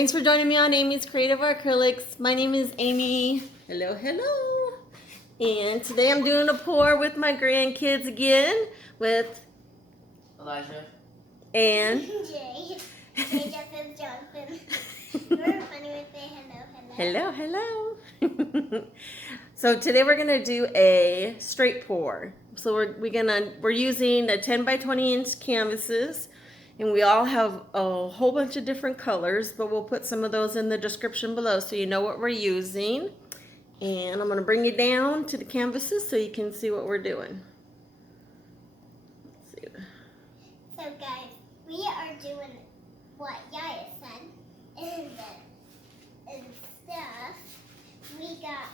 Thanks for joining me on Amy's Creative Acrylics. My name is Amy. Hello, hello. And today I'm doing a pour with my grandkids again with Illijah and Jade. Jade just says Johnson. We're funny with say hello, hello, hello. So today we're gonna do a straight pour. So we're using a 10 by 20 inch canvases, and we all have a whole bunch of different colors, but we'll put some of those in the description below so you know what we're using. And I'm gonna bring you down to the canvases so you can see what we're doing. Let's see. So guys, we are doing what Yaya said and stuff.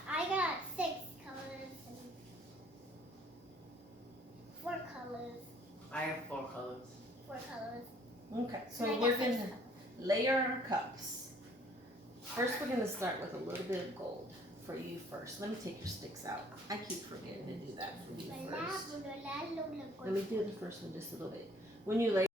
I got 6 colors and 4 colors. I have 4 colors. 4 colors. Okay, so we're gonna layer our cups. First, we're gonna start with a little bit of gold for you first. Let me take your sticks out. I keep forgetting to do that for you first. Let me do the first one just a little bit. When you lay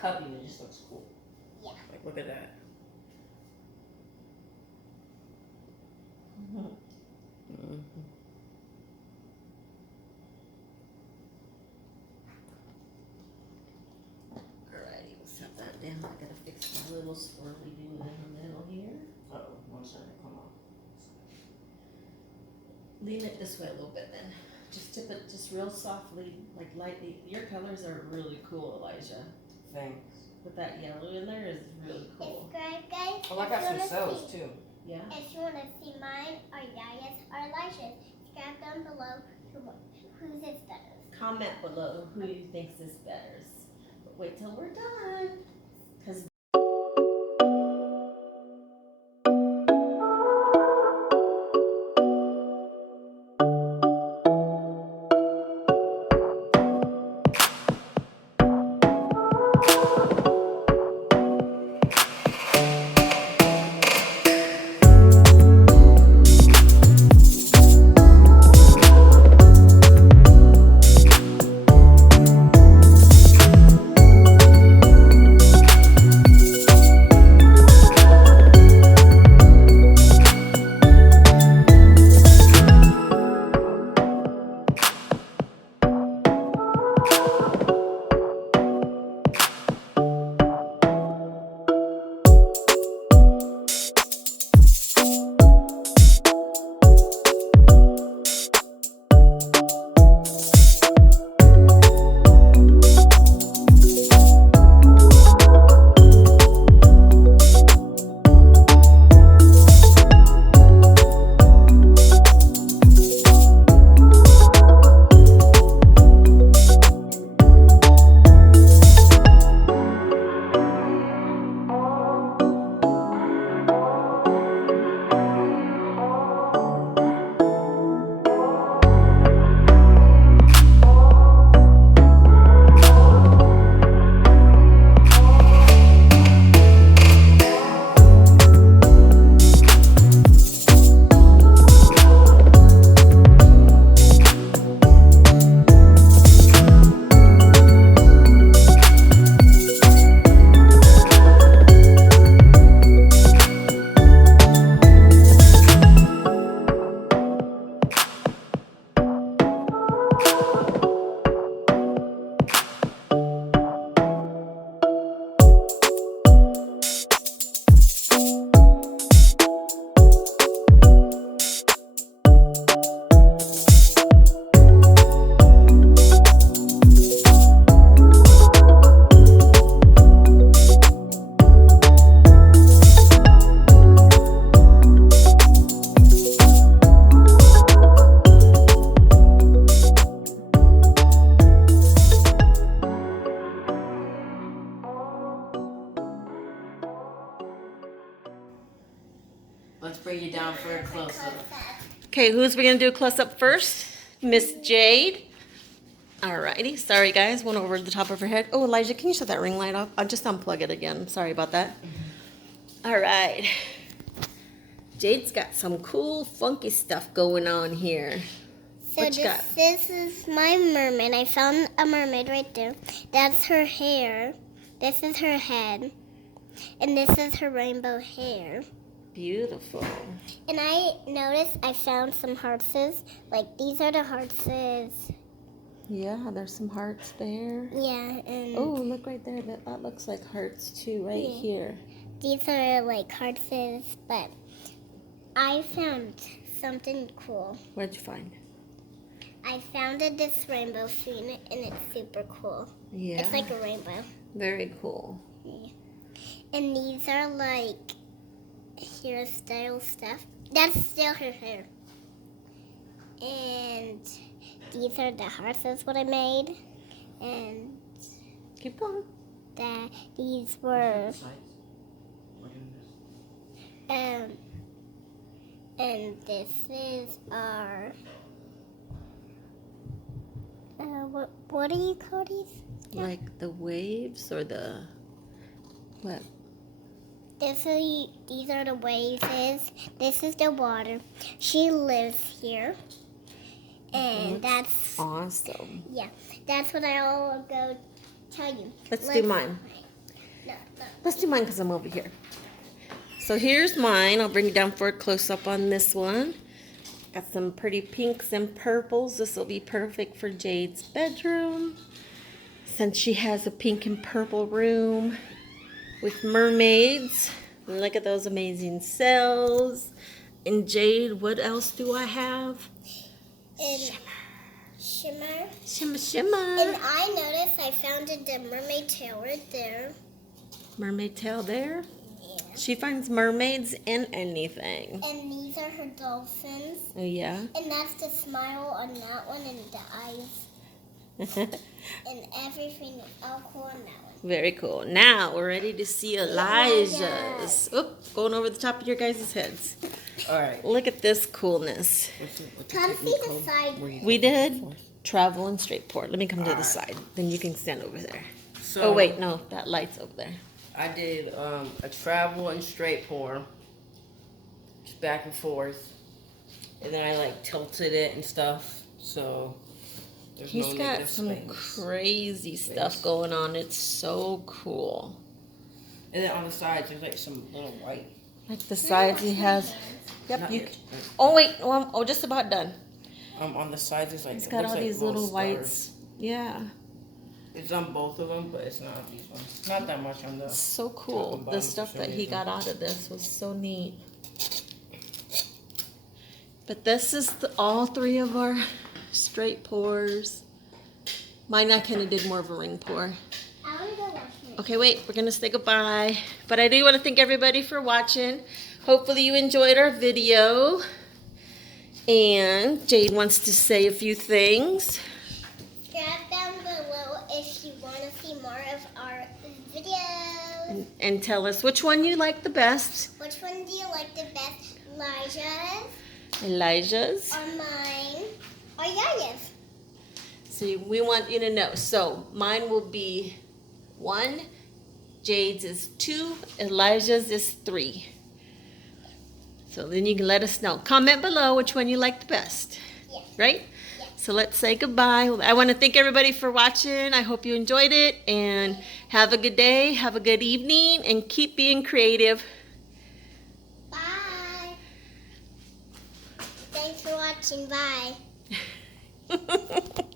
cupping, it just looks cool. Yeah. Like, look at that. Alrighty, we'll set that down. I gotta fix my little swirly do in the middle here. Uh-oh, one second, come on. Lean it this way a little bit then. Just tip it just real softly, like lightly. Your colors are really cool, Illijah. Thanks. With that yellow in there is really cool. Subscribe, guys. Oh, I got some cells too. Yeah? If you want to see mine, or Yaya's, or Elijah's, subscribe down below whose is better. Comment below who you thinks is better. But wait till we're done. Because let's bring you down for a close-up. Okay, who's we gonna do a close-up first? Miss Jade. Alrighty, sorry guys, went over the top of her head. Oh, Illijah, can you shut that ring light off? I'll just unplug it again. Sorry about that. Alright. Jade's got some cool, funky stuff going on here. So What you got? this is my mermaid. I found a mermaid right there. That's her hair. This is her head. And this is her rainbow hair. Beautiful. And I noticed I found some heartses. Like, these are the heartses. Yeah, there's some hearts there. Yeah, and Oh, look right there. That looks like hearts too, right Yeah. here. these are like heartses. But I found something cool. What'd you find? I found this rainbow scene, and it's super cool. Yeah. It's like a rainbow. Very cool. Yeah. And these are like hairstyle stuff. That's still her hair. And these are the hearts. That's what I made. And Keep going. these were and this is our what do you call these? Like the waves or the what? These are the waves. This is the water. She lives here. And that's Awesome. that's what I'll go tell you. Let's do mine. No. Let's do mine because I'm over here. So here's mine. I'll bring it down for a close-up on this one. Got some pretty pinks and purples. This will be perfect for Jade's bedroom, since she has a pink and purple room with mermaids. Look at those amazing cells. And Jade, what else do I have? And shimmer. Shimmer, shimmer. And I noticed I found the mermaid tail right there. Mermaid tail there. Yeah. She finds mermaids in anything. And these are her dolphins. Oh, yeah? And that's the smile on that one and the eyes. And everything is all cool on that one. Very cool. Now we're ready to see Elijah's. Oop, going over the top of your guys' heads. All right. Look at this coolness. Come see the side. We did travel and straight pour. Let me come to the Alright. side. Then you can stand over there. So Oh, wait, no, that light's over there. I did a travel and straight pour, just back and forth, and then I like tilted it and stuff. So there's He's no got negative some space. crazy stuff going on. It's so cool. And then on the sides, there's like some little white. Like the sides he has. Yep, Not you. yet. Oh, wait, oh, just about done. On the sides, there's like He's it got looks all like these little stars. whites. Yeah. It's on both of them, but it's not on these ones. Not that much on the. So Top cool. and The bottom stuff for that some he reason. got out of this was so neat. But this is all three of our straight pours. Mine, I kind of did more of a ring pour. I want to go watch it. Okay, wait, we're going to say goodbye. But I do want to thank everybody for watching. Hopefully you enjoyed our video. And Jade wants to say a few things. Subscribe down below if you want to see more of our videos. And tell us which one you like the best. Which one do you like the best? Elijah's Elijah's. or mine or Yaya's? So we want you to know. So mine will be 1, Jade's is 2, Elijah's is 3. So then you can let us know. Comment below which one you like the best. Yeah. Right? Yeah. So let's say goodbye. I want to thank everybody for watching. I hope you enjoyed it. And have a good day. Have a good evening. And keep being creative. Bye. Thanks for watching. Bye.